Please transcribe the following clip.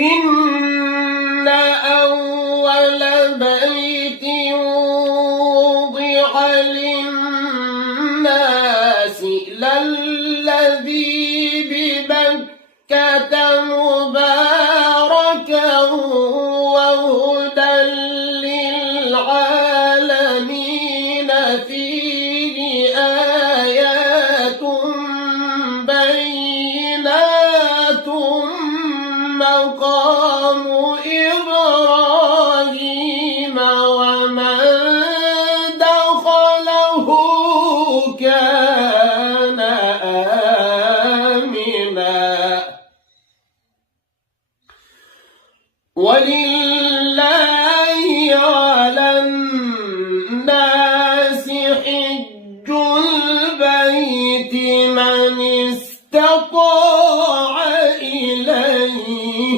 إن أول بيت وضع للناس للذي ببكة مباركا وهدى للعالمين فيه آيات بينات مقام إبراهيم ومن دخله كان آمنا ولله